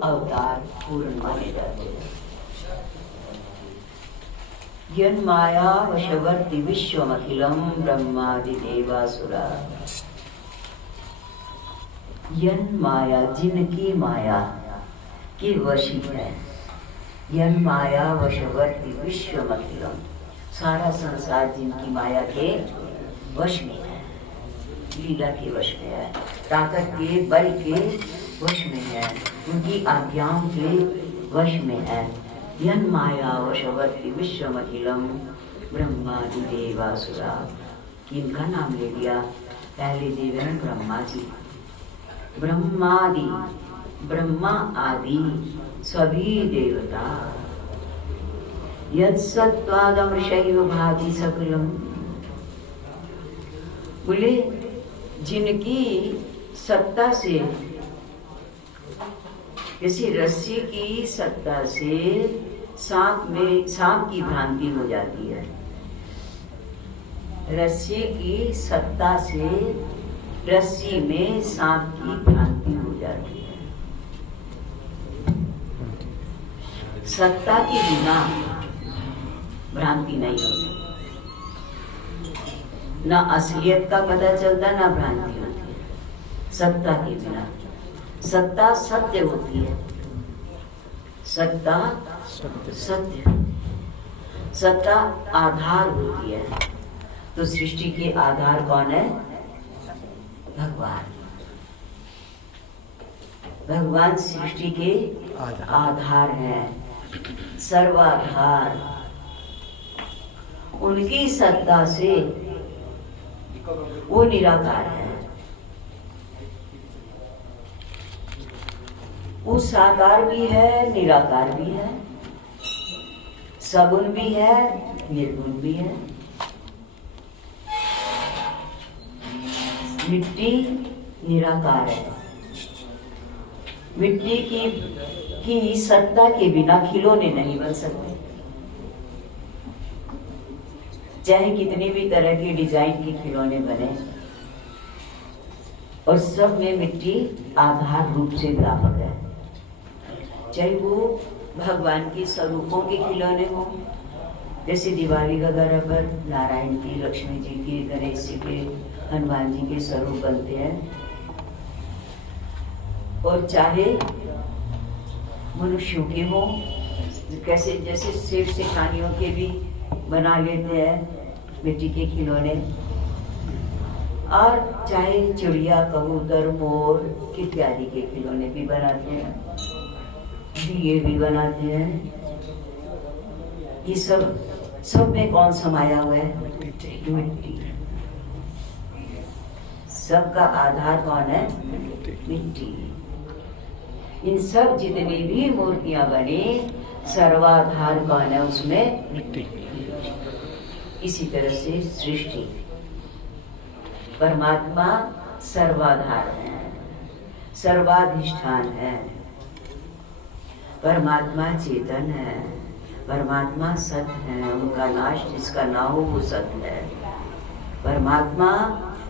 अवतार पूर्ण माने जाते हैं। यन माया वशवर्ती विश्वमखिलम ब्रह्मादि देवासुरा। यन माया, जिनकी माया की वशी है। यन माया वशवर्ती विश्वमखिलम, सारा संसार जिनकी माया के वश में है, लीला के वश में है, ताकत के बल के वश में है, उनकी आज्ञाओं के वश में है। यन माया वशवर्ती विश्वमखिलम ब्रह्मादि देवासुरा। किनका नाम ले लिया? पहले देव हैं ब्रह्मा जी। ब्रह्मादि, ब्रह्मा आदि सभी देवता। यद सत्वादमृषैव भाति सकलम। बोले जिनकी सत्ता से, जैसे रस्सी की सत्ता से सांप की भ्रांति हो जाती है। रस्सी की सत्ता से रस्सी में सांप की भ्रांति हो जाती है। सत्ता के बिना भ्रांति नहीं होती, ना असलियत का पता चलता, ना भ्रांति होती है। सत्ता के बिना, सत्ता सत्य होती है। सत्ता सत्य, सत्ता आधार होती है। तो सृष्टि के आधार कौन है? भगवान। भगवान सृष्टि के आधार है, सर्वाधार। उनकी सत्ता से वो निराकार है। वो साकार भी है, निराकार भी है, सगुण भी है, निर्गुण भी है। मिट्टी निराकार है। मिट्टी की सत्ता के बिना खिलौने नहीं बन सकते। चाहे कितनी भी तरह के डिजाइन के खिलौने बने, और सब में मिट्टी आधार रूप से व्यापक है। चाहे वो भगवान के स्वरूपों के खिलौने हो, जैसे दिवाली वगैरह पर नारायण की, लक्ष्मी जी के, गणेश जी के, हनुमान जी के स्वरूप बनते हैं, और चाहे मनुष्यों के हो, कैसे जैसे शिव सिखानियों के भी बना लेते हैं मिट्टी के खिलौने, और चाहे चिड़िया, कबूतर, मोर इत्यादि के खिलौने भी बनाते हैं, दिए भी बनाते हैं। ये सब में कौन समाया हुआ है? मिट्टी। सबका आधार कौन है? मिट्टी। इन सब जितनी भी मूर्तियां बनी, सर्वाधार कौन है उसमें? मिट्टी। इसी तरह से सृष्टि, परमात्मा सर्वाधार है, सर्वाधिष्ठान है। परमात्मा चेतन है, परमात्मा सत्य है, उनका नाश जिसका ना हो वो सत्य है। परमात्मा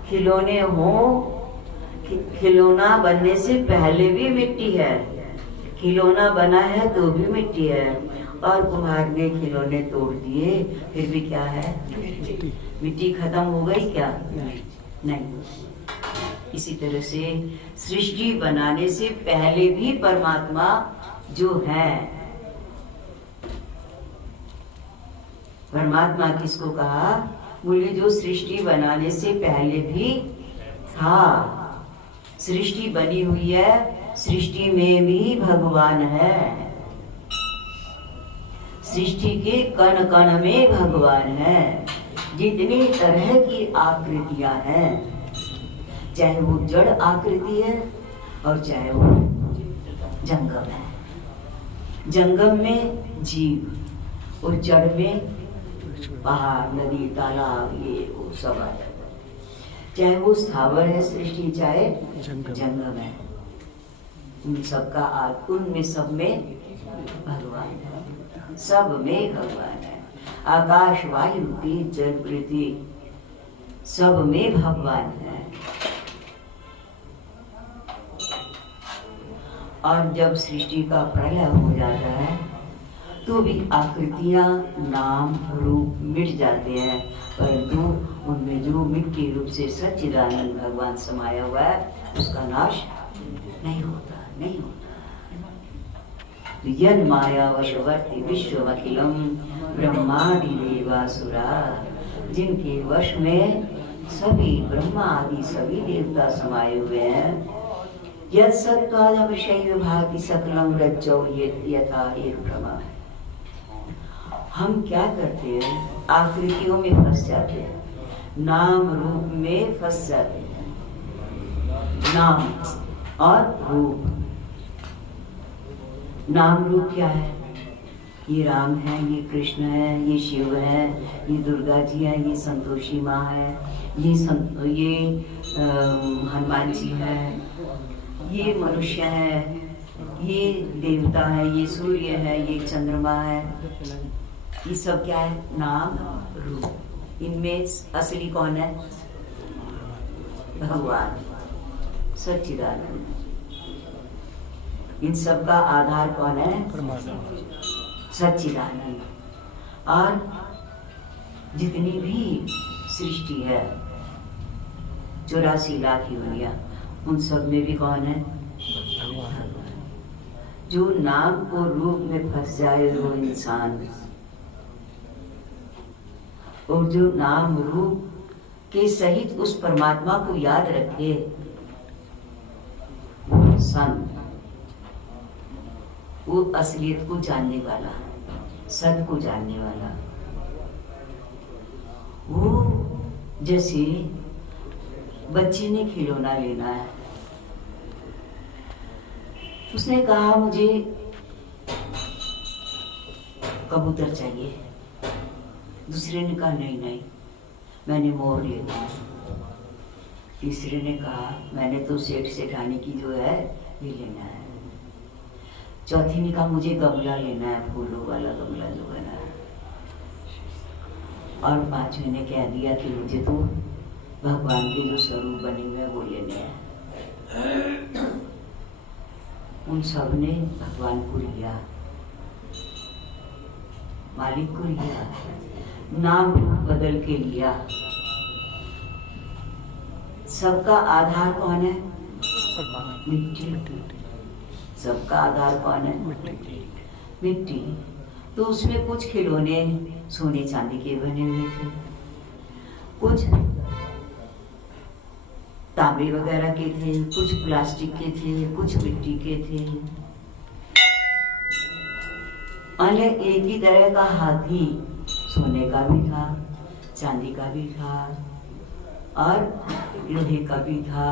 खिलौने हो, खिलौना बनने से पहले भी मिट्टी है, खिलौना बना है तो भी मिट्टी है, और कुम्हार ने खिलौने तोड़ दिए फिर भी क्या है? मिट्टी खत्म हो गई क्या? नहीं। इसी तरह से सृष्टि बनाने से पहले भी परमात्मा जो है, परमात्मा किसको कहा? बोले जो सृष्टि बनाने से पहले भी था। सृष्टि बनी हुई है, सृष्टि में भी भगवान है। सृष्टि के कण कण में भगवान है। जितनी तरह की आकृतियां हैं, चाहे वो जड़ आकृति है और चाहे वो जंगम है। जंगम में जीव और जड़ में पहाड़, नदी, तालाब, ये वो सब आ जाता है। चाहे वो स्थावर है सृष्टि, चाहे जंगम है, उन सबका उनमें सब में भगवान है। सब में भगवान है। आकाश, वायु, तेज, जल, पृथ्वी, सब में भगवान है। और जब सृष्टि का प्रलय हो जाता है तो भी आकृतियां, नाम, रूप मिट जाते हैं, परंतु उनमें जो मिट्टी रूप से सच्चिदानंद भगवान समाया हुआ है उसका नाश नहीं होता, नहीं होता। यन माया वशवर्ती विश्वमखिलम ब्रह्मादि देवासुरा, जिनके वश में सभी ब्रह्मा आदि सभी देवता समाये हुए हैं। यद सत्कालम शैव भाति सकलम रज्जौ यथा एक भ्रमा। हम क्या करते हैं, आकृतियों में फंस जाते हैं, नाम रूप में फंस जाते हैं। नाम और रूप, नाम रूप क्या है? ये राम है, ये कृष्ण है, ये शिव है, ये दुर्गा जी है, ये संतोषी माँ है, ये हनुमान जी है, ये मनुष्य है, ये देवता है, ये सूर्य है, ये चंद्रमा है। ये सब क्या है? नाम रूप। इनमें असली कौन है? भगवान सच्चिदानंद। इन सब का आधार कौन है? सच्चिदानंद। और जितनी भी सृष्टि है 84 लाख योनियां, उन सब में भी कौन है? जो नाम को रूप में फंस जाए वो इंसान, और जो नाम रूप के सहित उस परमात्मा को याद रखे वो संत, वो असलियत को जानने वाला, सत को जानने वाला। वो जैसे बच्चे ने खिलौना लेना है, उसने कहा मुझे कबूतर चाहिए, दूसरे ने कहा नहीं नहीं मैंने मोर लेना, तीसरे ने कहा मैंने तो सेठानी की जो है ये लेना है, चौथी ने कहा मुझे गमला लेना है, फूलों वाला गमला जो है ना, और पांचवें ने कह दिया कि मुझे तो भगवान के जो स्वरूप बने हुए हैं वो लेने हैं। उन सब ने भगवान को लिया, मालिक को लिया, नाम बदल के लिया। सबका आधार कौन है? मिट्टी। सबका आधार कौन है? मिट्टी। तो उसमें कुछ खिलौने सोने चांदी के बने हुए थे, कुछ तांबे वगैरह के थे, कुछ प्लास्टिक के थे, कुछ मिट्टी के थे। अन्य एक ही तरह का हाथी सोने का भी था, चांदी का भी था, और लोहे का भी था,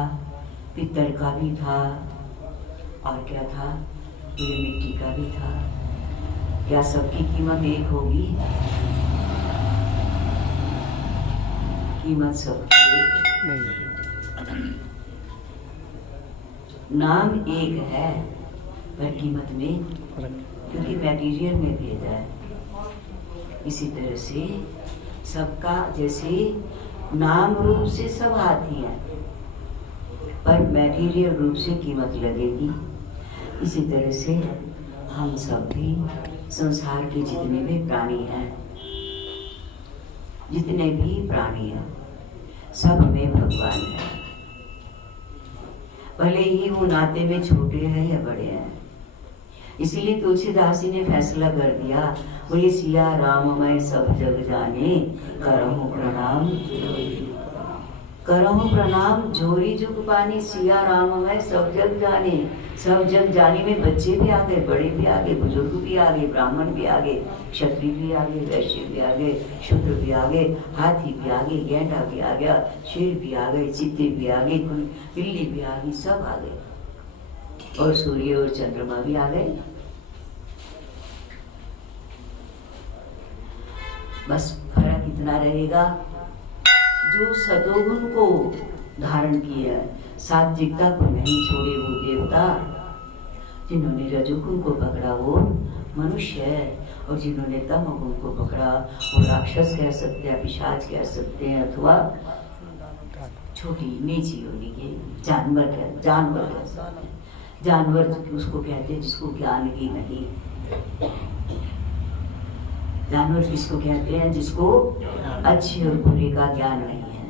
पित्तल का भी था, और क्या था? ये मिट्टी का भी था। क्या सबकी कीमत एक होगी? कीमत सबकी नहीं। नाम एक है पर कीमत में, क्योंकि मटेरियल में भेद है। इसी तरह से सबका, जैसे नाम रूप से सब हाथी है पर मटेरियल रूप से कीमत लगेगी, इसी तरह से हम सब भी संसार के जितने भी प्राणी हैं, जितने भी प्राणी हैं, सब में भगवान है। भले ही वो नाते में छोटे हैं या बड़े हैं। इसीलिए तुलसीदास जी ने फैसला कर दिया, बोले सिया राम मैं सब जग जाने, करहूं प्रणाम करहूं प्रणाम जोरी जुग पानी, सिया राम मैं सब जग जाने। सब जग जाने में बच्चे भी आ गए, बड़े भी आ गए, बुजुर्ग भी आ गए, ब्राह्मण भी आ गए, क्षत्रिय भी आ गए, वैश्य भी आ गए, शूद्र भी आ गए, हाथी भी आ गए, गेंडा भी आ गया, शेर भी आ गए, चीते भी आ गए, बिल्ली भी आ गई, सब आ गए, और सूर्य और चंद्रमा भी आ गए। बस फर्क इतना रहेगा, जो सतोगुण को धारण किया, सात्विकता को नहीं छोड़े वो देवता, जिन्होंने रजोगुण को पकड़ा वो मनुष्य है, और जिन्होंने तमोगुण को पकड़ा वो राक्षस कह सकते हैं, पिशाच कह सकते हैं, अथवा छोटी नीची योनि के जानवर कह सकते हैं। जानवर उसको कहते हैं जिसको ज्ञान ही नहीं। जानवर किसको कहते हैं? जिसको अच्छे और बुरे का ज्ञान नहीं है।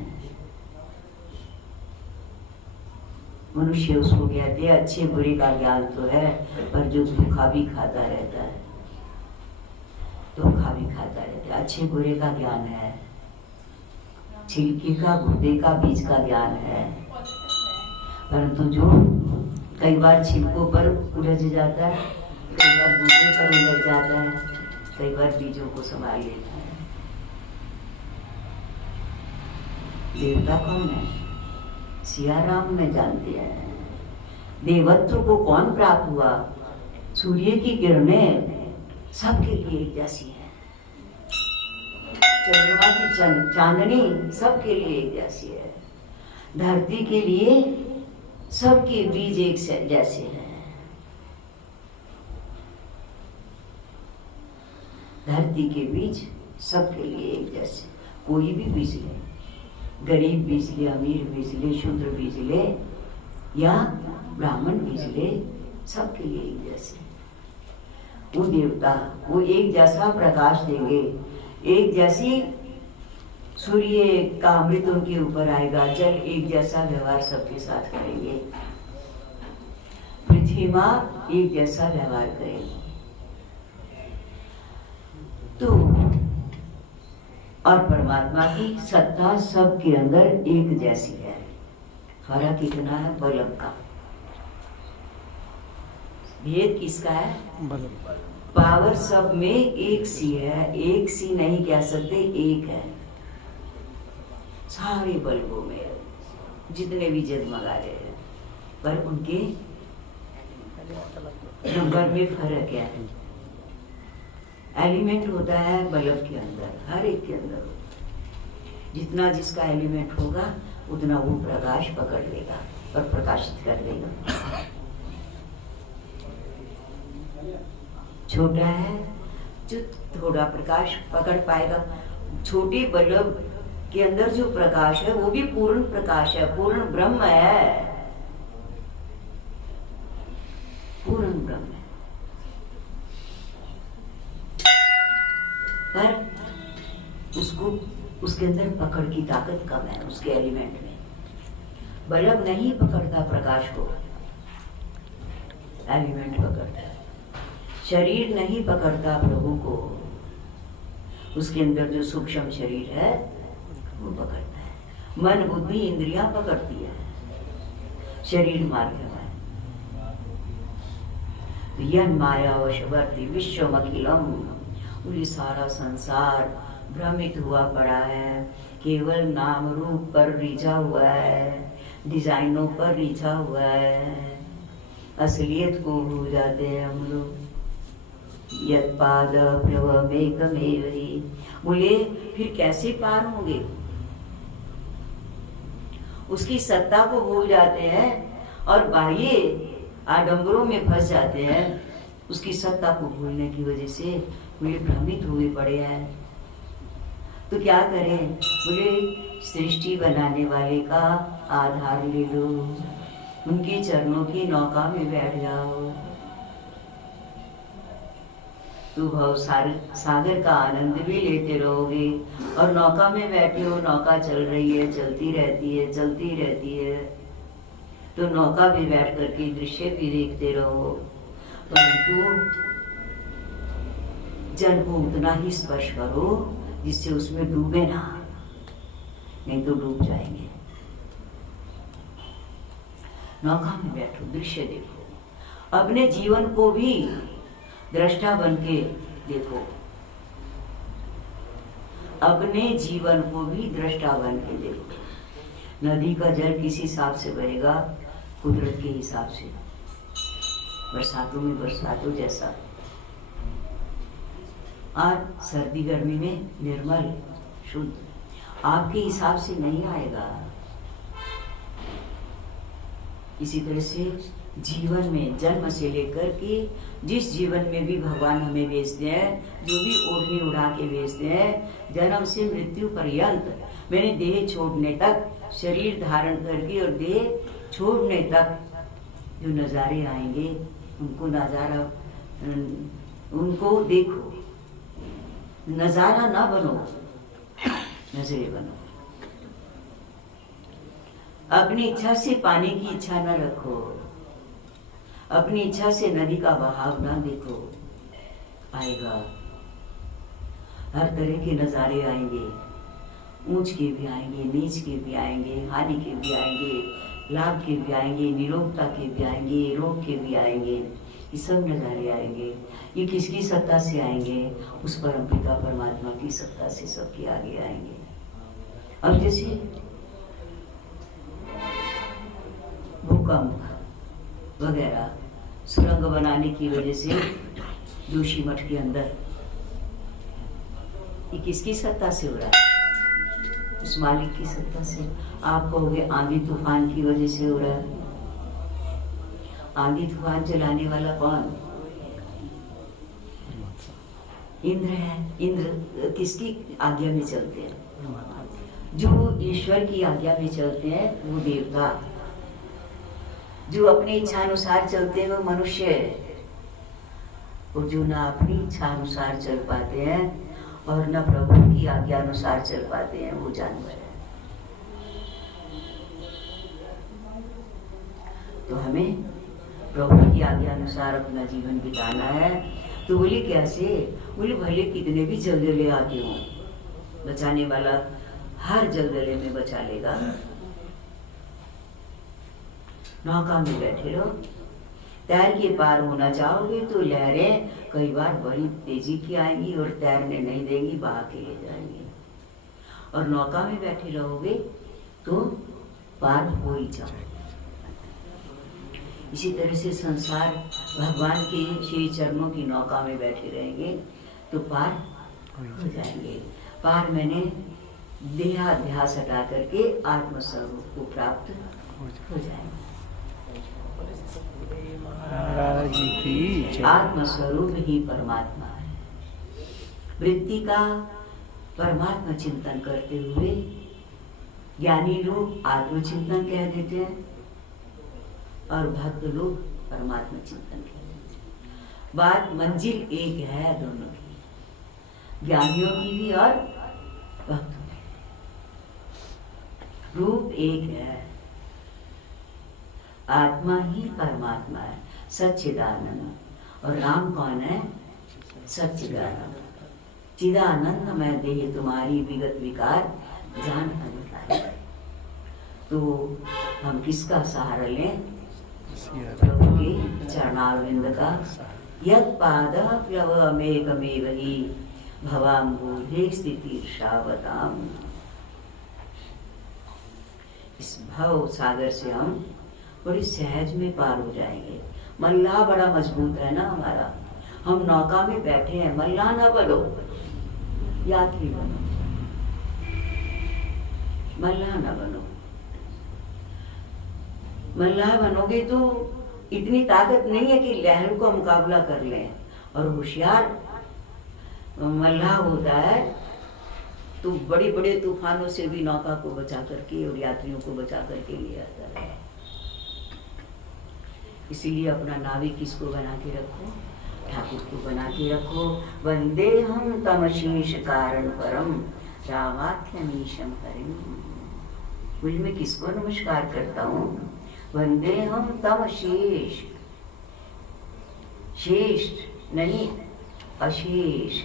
मनुष्य उसको कहते हैं अच्छे बुरे का ज्ञान तो है, पर जो धोखा भी खाता रहता है, धोखा भी खाता रहता है। अच्छे बुरे का ज्ञान है, छिलके का गुदे का बीज का ज्ञान है, परंतु जो कई बार छिलकों पर उलझ जाता है, कई बार गुदे पर उलझ जाता है, कई बार बीजों को संभाल लेता है। देवता कौन है? सिया राम में जानते हैं। देवत्व को कौन प्राप्त हुआ? सूर्य की किरणें सबके लिए एक जैसी है, चंद्रमा की चांदनी सबके लिए एक जैसी है, धरती के लिए सबके बीज एक जैसे हैं। धरती के बीज सबके लिए एक जैसे, कोई भी बीज ले, गरीब बीज ले, अमीर बीज ले, शूद्र बीज ले या ब्राह्मण बीज ले, सबके लिए एक जैसे। वो देवता वो एक जैसा प्रकाश देंगे, एक जैसी सूर्य का अमृत उनके ऊपर आएगा, जल एक जैसा व्यवहार सबके साथ करेंगे, पृथ्वी माँ एक जैसा व्यवहार करेगी। तो और परमात्मा की सत्ता सबके अंदर एक जैसी है। फर्क कितना है? बल्ब का। भेद किसका है? पावर सब में एक सी है, एक सी नहीं कह सकते, एक है। सारे बल्बों में जितने भी जगमगा रहे हैं, पर उनके नंबर में फर्क है। एलिमेंट होता है बल्ब के अंदर, हर एक के अंदर जितना जिसका एलिमेंट होगा उतना वो प्रकाश पकड़ लेगा और प्रकाशित कर देगा। छोटा है जो थोड़ा प्रकाश पकड़ पाएगा। छोटे बल्ब के अंदर जो प्रकाश है वो भी पूर्ण प्रकाश है, पूर्ण ब्रह्म है, पूर्ण ब्रह्म है। पर उसको उसके अंदर पकड़ की ताकत कम है, उसके एलिमेंट में। बल्ब नहीं पकड़ता प्रकाश को, एलिमेंट पकड़ता है। शरीर नहीं पकड़ता प्रभु को, उसके अंदर जो सूक्ष्म शरीर है वो पकड़ता है। मन बुद्धि इंद्रियां पकड़ती है, शरीर माध्यम है। यन माया वशवर्ती विश्वमखिलम, ये सारा संसार भ्रमित हुआ पड़ा है, केवल नाम रूप पर रिझा हुआ है, डिजाइनों पर रिझा हुआ है। असलियत को भूल जाते हैं हम लोग। यत्पाद प्रभमेकमेव हि, बोले फिर कैसे पार होंगे? उसकी सत्ता को भूल जाते हैं और बाह्य आडंबरों में फंस जाते हैं। उसकी सत्ता को भूलने की वजह से वे भ्रमित हुए पड़े हैं। तो क्या करें? बोले सृष्टि बनाने वाले का आधार ले लो, उनके चरणों की नौका में बैठ जाओ, तो भव सागर का आनंद भी लेते रहोगे। और नौका में बैठे हो, नौका चल रही है, चलती रहती है, चलती रहती है, तो नौका में बैठ करके दृश्य भी देखते रहो, परंतु जल को उतना ही स्पर्श करो जिससे उसमें डूबे ना, नहीं तो डूब जाएंगे। नौका में बैठो, दृश्य देखो, अपने जीवन को भी दृष्टा बन के देखो, अपने जीवन को भी दृष्टा बन के देखो। नदी का जल किस हिसाब से बहेगा? कुदरत के हिसाब से, बरसातों में बरसातों जैसा, और सर्दी गर्मी में निर्मल शुद्ध, आपके हिसाब से नहीं आएगा। इसी तरह से जीवन में जन्म से लेकर के जिस जीवन में भी भगवान हमें भेजते हैं, जो भी ओढ़नी उड़ा के भेजते हैं, जन्म से मृत्यु पर्यंत, मैंने देह छोड़ने तक, शरीर धारण करके और देह छोड़ने तक जो नज़ारे आएंगे उनको देखो, नज़ारा ना बनो, नजरे बनो। अपनी इच्छा से पानी की इच्छा न रखो, अपनी इच्छा से नदी का बहाव ना देखो। आएगा, हर तरह के नज़ारे आएंगे, ऊंच के भी आएंगे, नीच के भी आएंगे, हानि के भी आएंगे, लाभ के भी आएंगे, निरोगता के भी आएंगे, रोग के भी आएंगे। ये सब नज़ारे आएंगे। ये किसकी सत्ता से आएंगे? उस परमपिता परमात्मा की सत्ता से सबके आगे आएंगे। अब जैसे भूकंप वगैरह सुरंग बनाने की वजह से जोशी मठ के अंदर, ये किसकी सत्ता से हो रहा है? उस मालिक की सत्ता से। आप कहोगे आंधी तूफान की वजह से हो रहा है। आंधी तूफान चलाने वाला कौन? इंद्र है। इंद्र किसकी आज्ञा में चलते हैं? जो ईश्वर की आज्ञा में चलते हैं वो देवता, जो अपनी इच्छा अनुसार चलते हैं वो मनुष्य है, और जो ना अपनी इच्छा अनुसार चल पाते हैं और न प्रभु की आज्ञा अनुसार चल पाते हैं वो जानवर है। तो हमें प्रभु की आज्ञा अनुसार अपना जीवन बिताना है। तो बोले कैसे? बोले भले कितने भी जलजले आते हो, बचाने वाला हर जलजले में बचा लेगा। नौका में बैठे रहो, तैर के पार होना चाहोगे तो लहरें कई बार बड़ी तेजी की आएंगी और तैरने नहीं देंगी, बहा के ले जाएंगी। और नौका में बैठे रहोगे तो पार हो ही जाओगे। इसी तरह से संसार भगवान के श्री चरणों की नौका में बैठे रहेंगे तो पार हो जाएंगे। पार मैंने देहाध्यास हटा करके आत्मस्वरूप को प्राप्त हो जाएंगे। आत्मस्वरूप ही परमात्मा है। वृत्ति का परमात्मा चिंतन करते हुए ज्ञानी लोग आत्मचिंतन कह देते हैं और भक्त लोग परमात्मा चिंतन कह देते हैं। बात मंजिल एक है दोनों की, ज्ञानियों की भी और भक्तों की। रूप एक है, आत्मा ही परमात्मा है, सच्चिदानंद। और राम कौन है? सच्चिदानंद। चिदानंद मैं देह तुम्हारी विगत विकार जान अनुसार। तो हम किसका सहारा लें? प्रभु के चरणारविंद का। यत् पादः प्लवमेकमेव हि भवाम्बुधे स्थितिर्षावताम्। इस भव सागर से हम बड़ी सहज में पार हो जाएंगे। मल्लाह बड़ा मजबूत है ना हमारा। हम नौका में बैठे हैं, मल्लाह ना बनो, यात्री बनो। मल्लाह ना बनो। मल्लाह बनोगे तो इतनी ताकत नहीं है कि लहरों का मुकाबला कर लें। और होशियार मल्लाह होता है तो बड़े बड़े तूफानों से भी नौका को बचा करके और यात्रियों को बचा करके ले आता है। इसीलिए अपना नाविक किसको बना के रखो? ठाकुर को बना के रखो। वंदे हम तमशीष कारण परम रामाख्यमीशम हरिम। मुझ में किसको नमस्कार करता हूँ? वंदे हम तमशीष, श्रेष्ठ नहीं अशेष।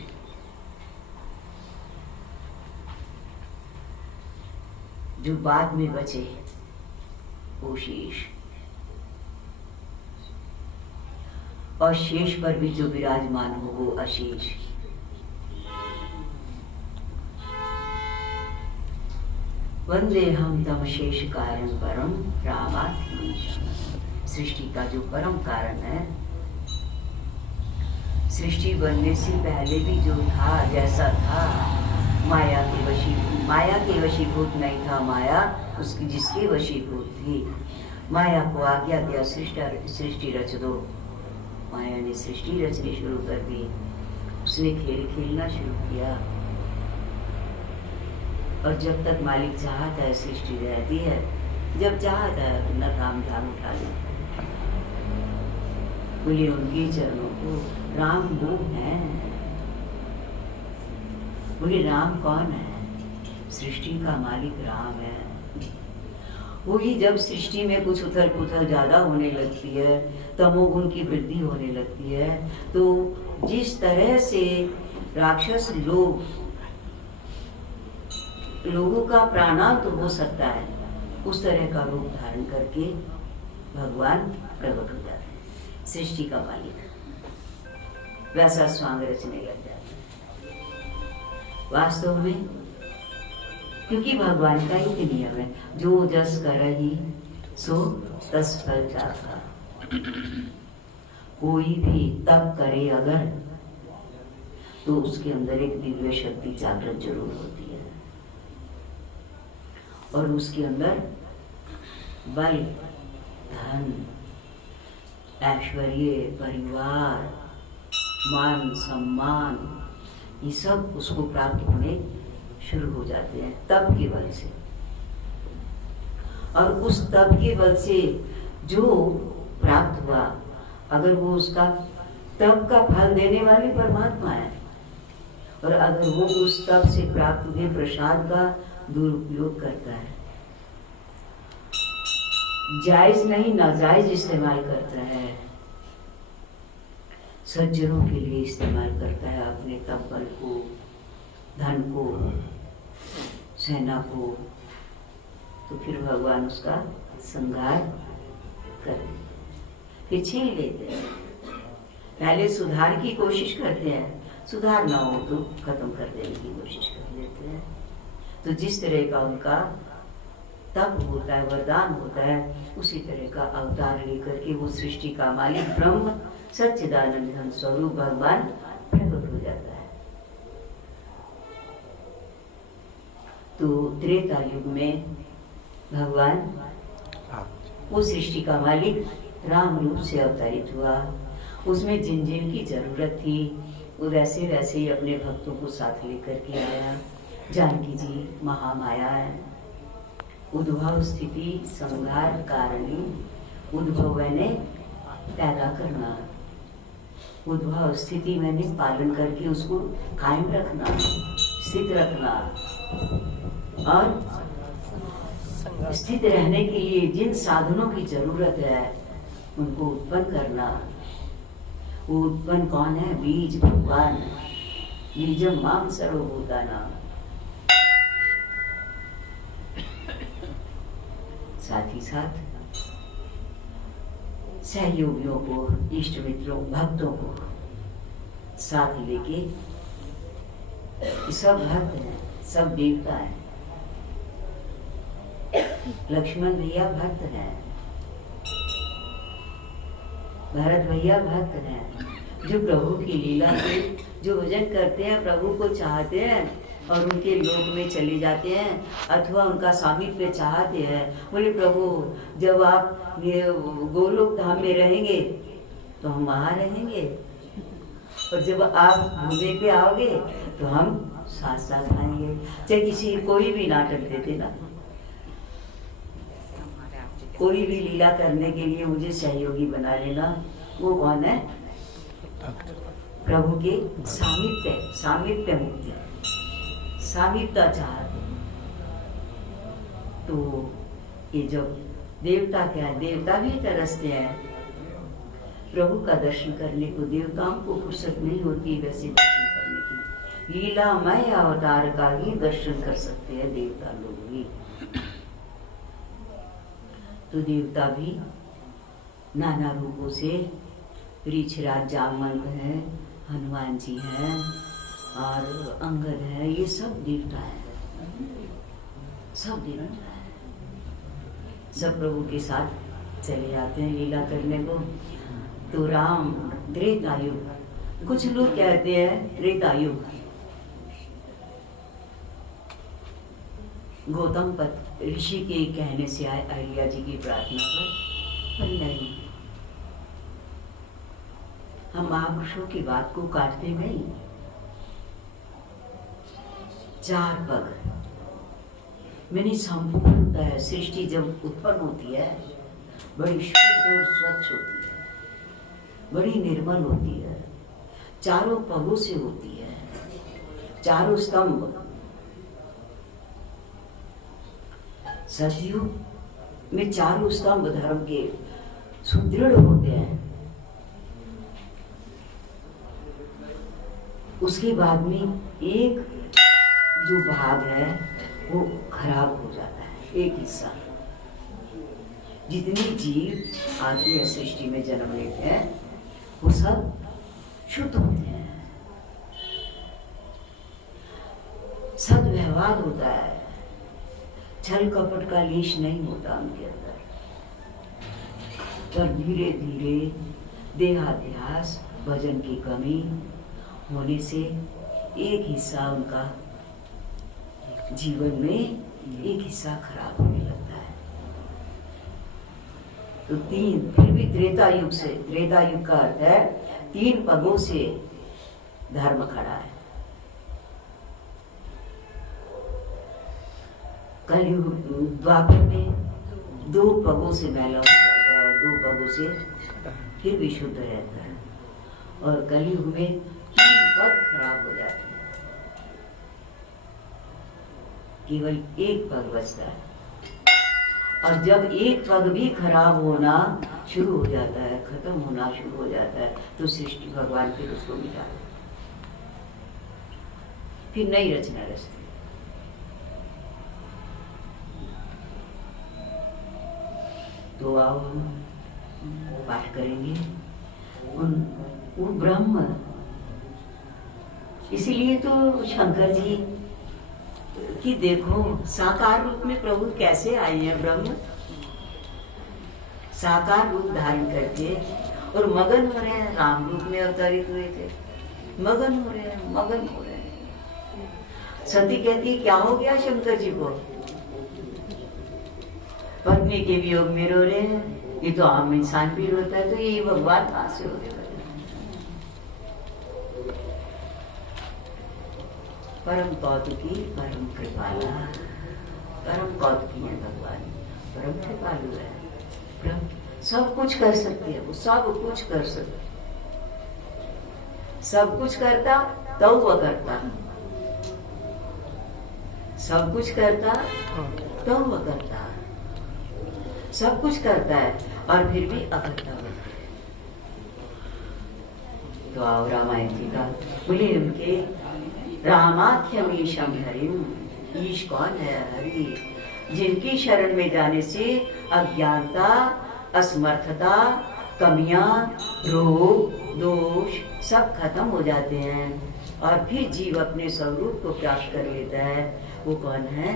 जो बाद में बचे वो शेष, और शेष पर भी जो विराजमान हो वो अशेष। वंदे हम तम शेष कारण परम रामात्मीशम। सृष्टि का जो परम कारण है, सृष्टि बनने से पहले भी जो था, जैसा था, माया के वशीभूत नहीं था। माया उसकी जिसके वशीभूत थी। माया को आज्ञा दिया सृष्टि रच दो। माया ने सृष्टि रचनी शुरू कर दी। उसने खेल खेलना शुरू किया। और जब तक मालिक चाहता है सृष्टि रहती है, जब चाहता है अपना काम धाम उठा लेता है। बोले उनके चरणों को राम वो है। बोले राम कौन है? सृष्टि का मालिक राम है। वही जब सृष्टि में कुछ उथल पुथल ज्यादा होने लगती है, तमोगुण की वृद्धि होने लगती है, तो जिस तरह से राक्षस लोगों का प्राणांत हो सकता है, उस तरह का रूप धारण करके भगवान प्रकट हो जाते हैं। सृष्टि का मालिक वैसा स्वांग रचने लग जाता है। वास्तव में क्योंकि भगवान का ही नियम है, जो जस करहि सो तस फल चाखा। कोई भी तप करे अगर, तो उसके अंदर एक दिव्य शक्ति जागृत जरूर होती है, और उसके अंदर बल, धन, ऐश्वर्य, परिवार, मान सम्मान, ये सब उसको प्राप्त होने शुरू हो जाते हैं तप के बल से। और उस तप के बल से जो प्राप्त हुआ, अगर वो उसका तप का फल देने वाले परमात्मा है, और अगर वो उस तप से प्राप्त हुए प्रसाद का दुरुपयोग करता है, जायज नहीं नाजायज इस्तेमाल करता है, सज्जनों के लिए इस्तेमाल करता है अपने तप बल को, धन को, सेना को, तो फिर भगवान उसका संहार कर देते, फिर छीन लेते हैं। पहले सुधार की कोशिश करते हैं, सुधार ना हो तो खत्म कर देने की कोशिश कर लेते हैं। तो जिस तरह का उनका तप होता है, वरदान होता है, उसी तरह का अवतार लेकर के वो सृष्टि का मालिक ब्रह्म सच्चिदानंद घन स्वरूप भगवान प्रकट हो जाता है। तो त्रेता युग में भगवान वो सृष्टि का मालिक राम रूप से अवतरित हुआ। उसमें जिन जिन की जरूरत थी वो वैसे वैसे ही अपने भक्तों को साथ लेकर के आया। जानकी जी महामाया है, उद्भव स्थिति संहार कारणी। उद्भव मैंने पैदा करना, उद्भव स्थिति मैंने पालन करके उसको कायम रखना, स्थित रखना, और स्थित रहने के लिए जिन साधनों की जरूरत है उनको उत्पन्न करना। वो उत्पन्न कौन है? बीज भगवान। बीजम माम सर्वभूतानां। साथ ही साथ सहयोगियों को, इष्ट मित्रों, भक्तों को साथ लेके, सब भक्त हैं, सब देवता है। लक्ष्मण भैया भक्त हैं, भरत भैया भक्त हैं, जो प्रभु की लीला के जो भजन करते हैं, प्रभु को चाहते हैं और उनके लोक में चले जाते हैं, अथवा उनका सामीप्य चाहते हैं। बोले प्रभु जब आप ये गोलोक धाम में रहेंगे तो हम वहाँ रहेंगे, और जब आप भूमि पे आओगे तो हम साथ साथ आएंगे। चाहे किसी कोई भी नाटक देते ना, कोई भी लीला करने के लिए मुझे सहयोगी बना लेना। वो कौन है? प्रभु के सामीप्य, सामीप्य मुक्ति, सामीप्यता चाहते। तो ये जब देवता क्या है, देवता भी तरसते हैं प्रभु का दर्शन करने को। देवताओं को फुर्सत नहीं होती वैसे दर्शन करने की। लीलामय अवतार का ही दर्शन कर सकते हैं देवता लोग भी। तो देवता भी नाना रूपों से, ऋक्षराज जामवंत है, हनुमान जी हैं और अंगद है, ये सब देवता है, सब देवता है। सब प्रभु के साथ चले जाते हैं लीला करने को। तो राम त्रेतायुग, कुछ लोग कहते हैं त्रेतायुग गौतम ऋषि के कहने से आए, अहिल्या जी की प्रार्थना पर नहीं। हम महापुरुषों की बात को काटते नहीं। 4 पग मैंने संपूर्ण होता है। सृष्टि जब उत्पन्न होती है बड़ी शुद्ध और स्वच्छ होती है, बड़ी निर्मल होती है, चारों पगों से होती है, चारों स्तंभ। सतयुग में चारों स्तंभ धर्म के सुदृढ़ होते हैं। उसके बाद में एक जो भाग है वो खराब हो जाता है, एक हिस्सा। जितने जीव आते हैं सृष्टि में जन्म लेते हैं वो सब शुद्ध होते हैं, सद्व्यवहार होता है, छल कपट का लेश नहीं होता उनके अंदर। पर धीरे धीरे देहाध्यास भजन की कमी होने से एक हिस्सा उनका जीवन में एक हिस्सा खराब होने लगता है। तो तीन, फिर भी त्रेता युग से, त्रेता युग का अर्थ है 3 पगों से धर्म खड़ा है। कलयुग द्वापर में 2 पगों से मैला हो जाता है, 2 पगों से फिर भी शुद्ध रहता है, और कलयुग में 3 पग खराब हो जाते हैं, केवल 1 पग बचता है। और जब 1 पग भी खराब होना शुरू हो जाता है, खत्म होना शुरू हो जाता है, तो सृष्टि भगवान फिर उसको मिटा देते, फिर नई रचना रचते। तो आओ हम पाठ करेंगे वो ब्रह्म। इसीलिए तो शंकर जी कि देखो साकार रूप में प्रभु कैसे आए हैं, ब्रह्म साकार रूप धारण करके और मगन हो रहे हैं, राम रूप में अवतरित हुए थे, मगन हो रहे हैं, मगन हो रहे हैं। सती कहती क्या हो गया शंकर जी को, पत्नी के वियोग में रो रहे हैं, ये तो आम इंसान भी रोता है, तो ये भगवान कहाँ से होते हैं। परम कौतुकी परम कृपाला, परम कौतुकी है भगवान, परम कृपालु है, परम सब कुछ कर सकते हैं, वो सब कुछ कर सकते, सब कुछ करता तो वह करता, सब कुछ करता तो वह करता, सब कुछ करता है और फिर भी अकर्ता होता है। तो आओ रामायण जी का बोले उनके रामाख्यमीशम हरिम, ईश कौन है, हरि, जिनकी शरण में जाने से अज्ञानता, असमर्थता, कमियां, रोग, दोष सब खत्म हो जाते हैं और फिर जीव अपने स्वरूप को प्राप्त कर लेता है। वो कौन है,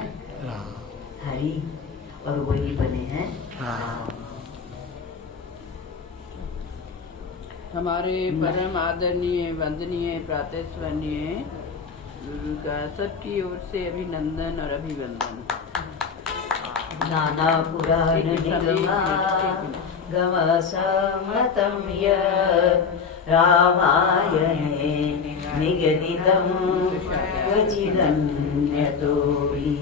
हरि, और वही बने हैं राम। हमारे परम आदरणीय वंदनीय प्रातस्मरणीय का सबकी ओर से अभिनंदन और अभिवंदन। नाना पुराण निगमा गम सम्मतं यत् रामायणे निगदितं क्वचिदन्यतो हि।